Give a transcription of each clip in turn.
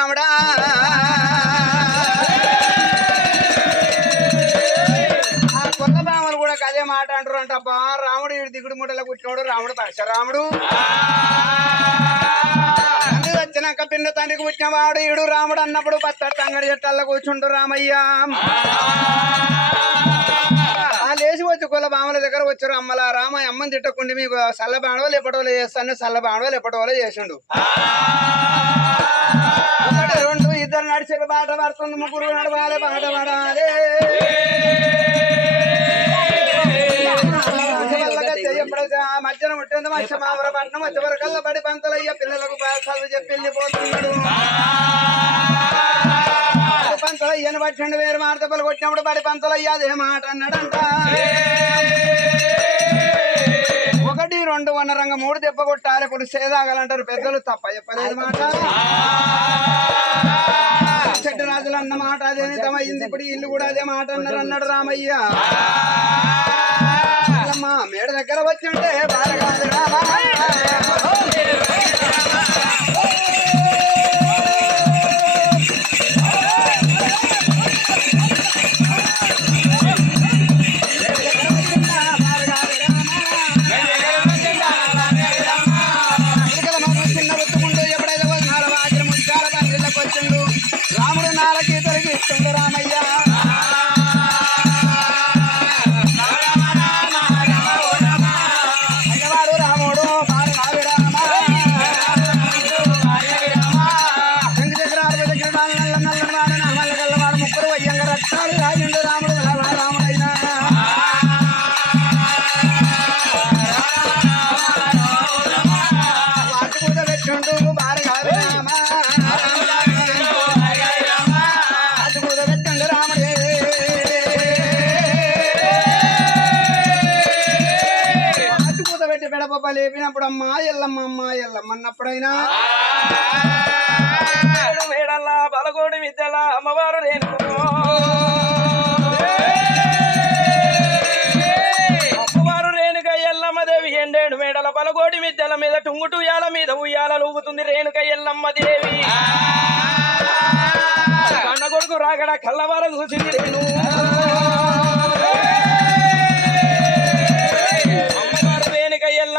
రాముడా ఆ కొత్త బామలు కూడా అదే మాట అంటారు అంట అబ్బా రాముడు వీడు దిగుడు ముట్టలో కూర్చున్నాడు రాముడు పరశురాముడు తండ్రి వచ్చినాక పిన్న తండ్రికి పుట్టిన వాడు ఈడు రాముడు అన్నప్పుడు పచ్చ తంగడి చెట్టల్లో కూర్చుంటూ రామయ్య లేచి వచ్చి కుల బామల దగ్గర వచ్చారు అమ్మలా రామ అమ్మని తిట్టకుండా మీకు సల్ల బాణవాళ్ళు ఎప్పటోళ్ళు చేస్తాను సల్ల బాణవాళ్ళు ఎప్పటోళ్ళు చేసిండు ఒకటి రెండు ఇద్దరు నడిచిన బాట పడుతుంది ముగ్గురు నడవాలి బాట పడాలి మధ్యన ముట్టింది మత్స్యమావరపట్నం వచ్చేవరకల్లా బడి పంతలయ్య పిల్లలకు చదువు చెప్పి వెళ్ళిపోతున్నాడు పంతలయ్యను పట్టండి వేరు మార్తపలు కొట్టినప్పుడు బడి పంతలయ్య అదే మాట అన్నాడంట ఒకటి రెండు వనరంగ మూడు దెబ్బ కొట్టాలి ఇప్పుడు సేదాగాలంటారు పెద్దలు తప్ప చెప్పలేదు మాట చెట్టు రాజులు అన్న మాట అదే నిజమైంది ఇప్పుడు ఇల్లు కూడా అదే మాట అన్నారు అన్నాడు రామయ్య మేడ దగ్గర వచ్చింటే బాగా రాముడు నాలకి తొలగిస్తుండు రామయ్య లేపినప్పుడు అమ్మా ఎల్లమ్మ అన్నప్పుడైనా మేడల్లా బలగోడి విద్యల అమ్మవారు అమ్మవారు రేణుక ఎల్లమ్మ దేవి ఎండేడు మేడల బలగోడి విద్యల మీద టుంగుటూయాల మీద ఉయ్యాల లూగుతుంది రేణుక ఎల్లమ్మ దేవి కన్న కొడుకు రాగడ కళ్ళవార చూసింది రేణు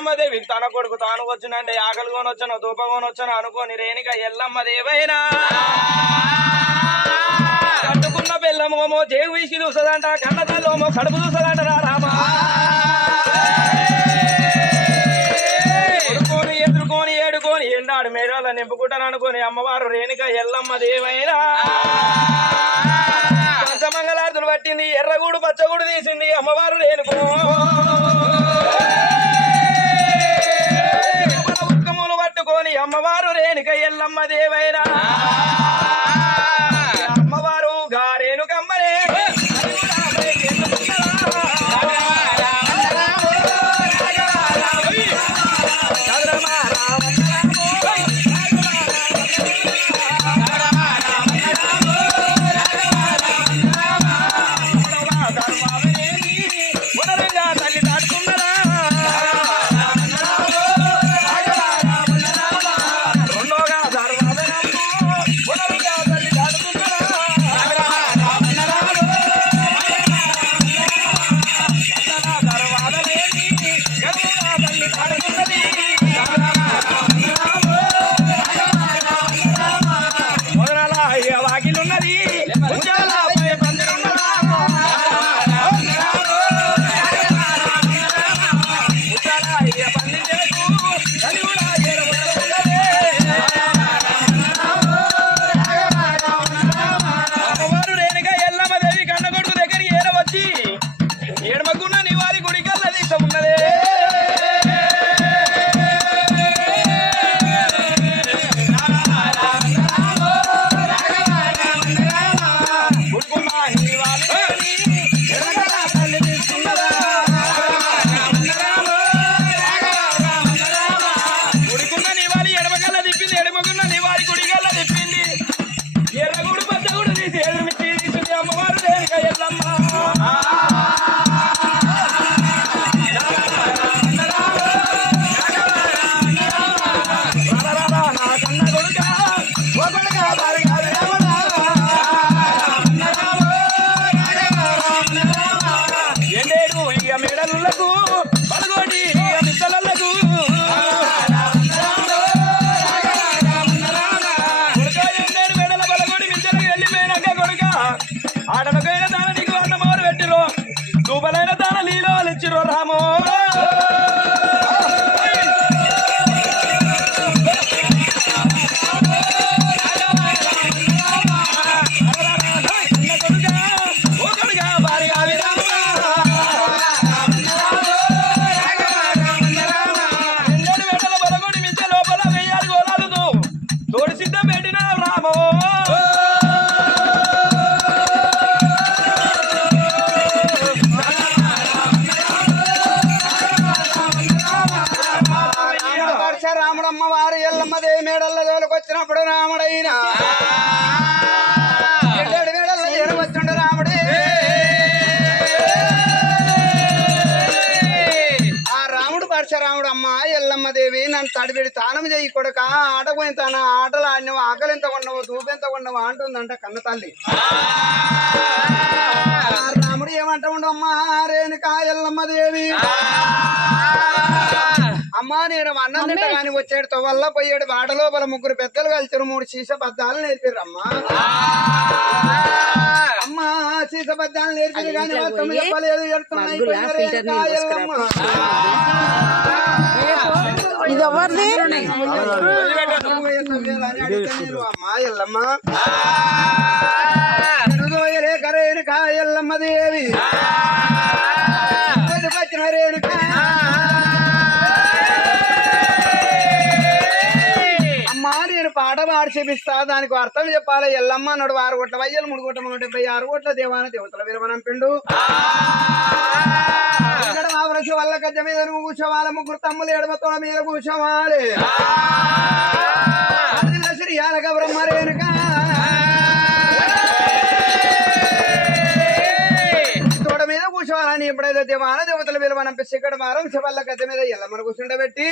ఎల్లమ్మ దేవి తన కొడుకు తాను వచ్చినంటే ఆకలి కొని వచ్చాను దూప కొని వచ్చాను అనుకోని రేణుక ఎల్లమ్మ దేవైనా కట్టుకున్న బెల్లమోమో జేగు వీసి చూసదంట కన్నతల్లోమో కడుపు చూసదంట రామా కొడుకొని ఎదుర్కొని ఏడుకొని ఎండాడు మేడాల నింపుకుంటాను అనుకోని అమ్మవారు రేణుక ఎల్లమ్మ దేవైనా పంచమంగళార్తులు పట్టింది ఎర్రగూడు పచ్చగూడు తీసింది అమ్మవారు రేణుకో అమ్మవారు రేణుక ఎల్లమ్మ దేవైనా అమ్మవారు గారేణుకమ్మనే తల్లి దాటుకున్నదా దేవి మేడల్లో తోలుకొచ్చినప్పుడు రాముడైనా 7 మేడల్లో నేను వచ్చిండు రాముడే ఆ రాముడు పరశురాముడు అమ్మ ఎల్లమ్మ దేవి నన్ను తడిబెడి తానం చేయి కొడుక ఆటపోయిన తన ఆటలు ఆడినవు ఆకలి ఎంత కొన్నావు దూపెంత కొన్నావు అంటుందంట కన్న తల్లి రాముడు ఏమంటా ఉండు అమ్మా రేణుకా ఎల్లమ్మ దేవి అమ్మా నేను అన్నం తింట కానీ వచ్చేడుతో వల్ల పోయేడు వాడ లోపల 3 పెద్దలు కలిసి 3 సీసబద్దాలు నేర్పారు అమ్మా అమ్మా సీసబద్దాలు నేర్పారు కానీ మొత్తం చెప్పలేదు ఎడుతున్నాయి అమ్మా ఎల్లమ్మ రేణుకా ఎల్లమ్మ దేవి వచ్చిన రేణుకా నేను పాట పాడి చూపిస్తా దానికి అర్థం చెప్పాలి ఎల్లమ్మ అన్నాడు 6 కోట్ల వయ్యలు 3 కోట్ల 76 కోట్ల దేవాన దేవతల విరమనంపిండు ఇక్కడ మావరసి వల్ల గజ్జ మీద నువ్వు కూర్చోవాలి 3 తమ్ములు ఎడమతోడ మీద కూర్చోవాలి శ్రీయాలక బ్రహ్మ రేణుకా తోడ మీద కూర్చోవాలని ఎప్పుడైతే దేవాన దేవతల విలువనంపిస్తే ఇక్కడ మారం శివల్ల గజ్జ మీద ఎల్లమ్మను కూర్చుండబెట్టి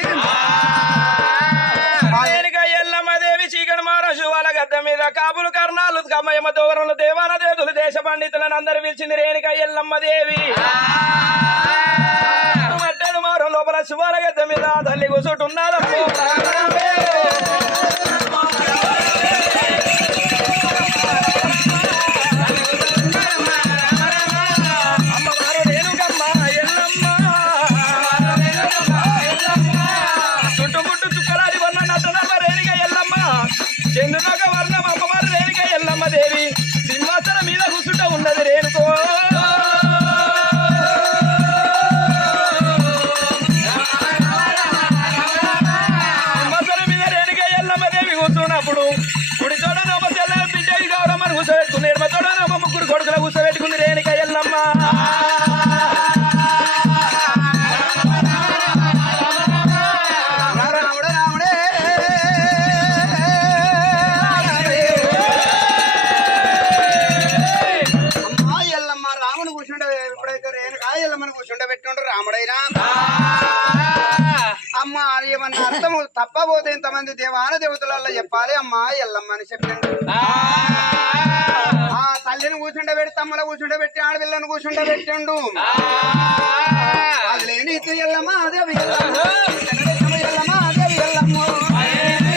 ఎల్లమ్మదేవి చీకటి మారసు వాళ్ళ గద్ద మీద కాపులు కర్ణాలు కమ్మయ్యమ్మ దూరంలో దేవాన దేవతలు దేశ పండితులను అందరు పిలిచింది రేణుక ఎల్లమ్మదేవి మట్టడు మారం లోపల శివాల గద్ద మీద తల్లి కూర్చుంటున్నాదమ్మో చంద్రునొక వర్ణం అమ్మవారు రేణుక ఎల్లమ్మ దేవి సింహాసనం మీద కూర్చుంటూ ఉన్నది రేణుకో సింహాసనం మీద రేణుక ఎల్లమ్మ దేవి కూర్చున్నప్పుడు కుడి చోట నమ్మ తెల్ల బిడ్డవి గౌరమ్మని కూర్చోబెట్టుకుంది ఎడమ చోట నమ్మ 3 కొడుకులు కూర్చోబెట్టుకుంది రేణుక ఎల్లమ్మ రాముడైనా అమ్మ ఏమన్నా అర్థము తప్పబోతే ఇంతమంది దేవాన దేవతలలో చెప్పాలి అమ్మా ఎల్లమ్మ అని చెప్పిండు ఆ తల్లిని కూర్చుండబెట్టి తమ్మల కూర్చుండబెట్టి ఆడపిల్లను కూర్చుండబెట్టిండు అది లేని ఎల్లమ్మ దేవి ఎల్లమ్మ ఎల్లమ్మ దేవి ఎల్లమ్మ ఎల్లమ్మ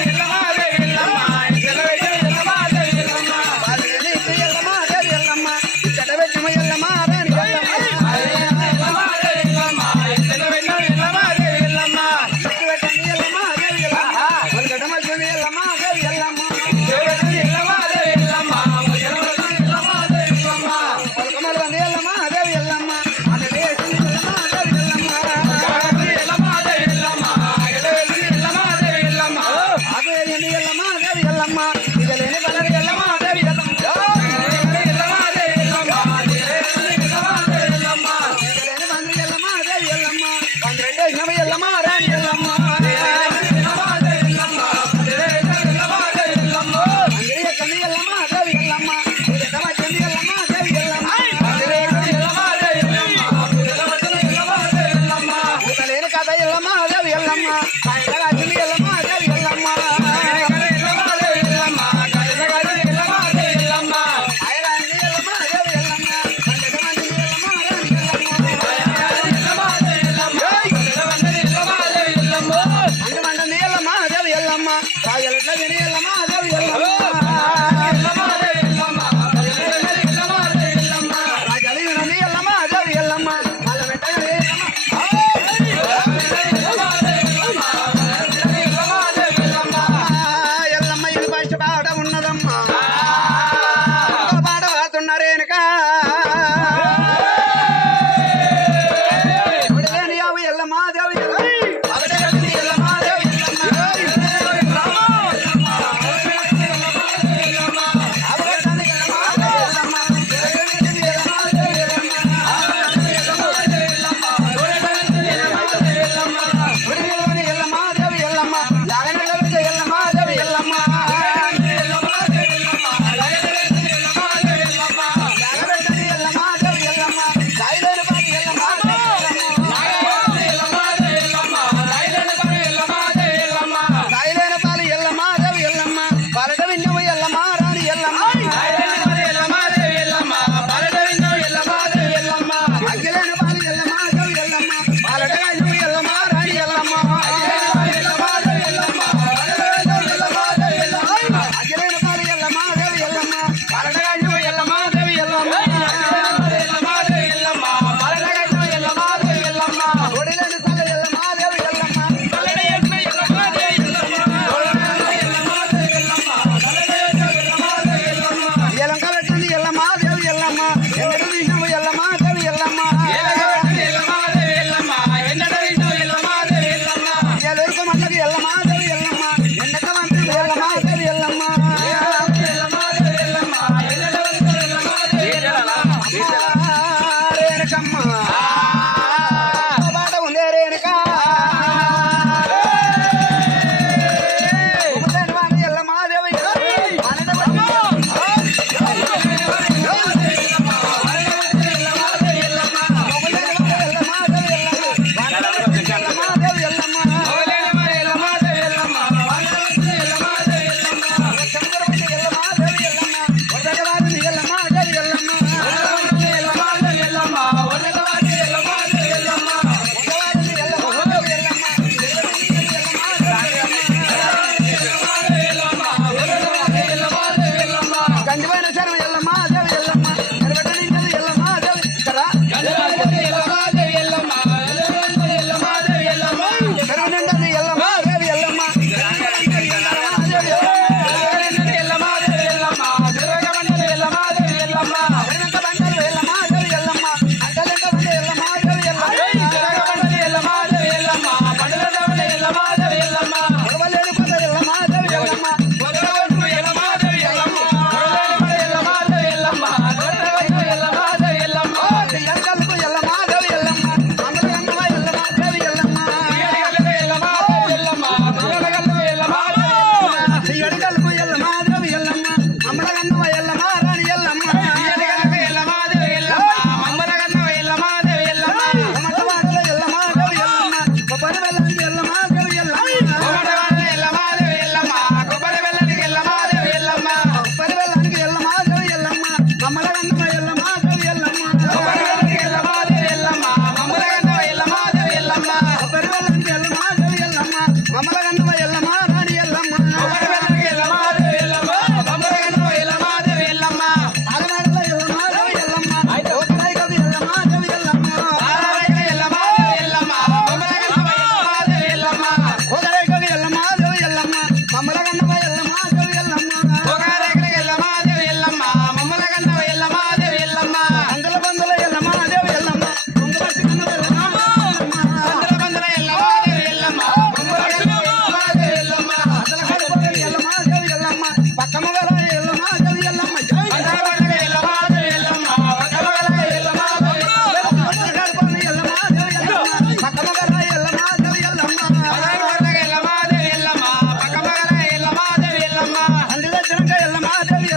రేణుక ఎల్లమ్మ దేవి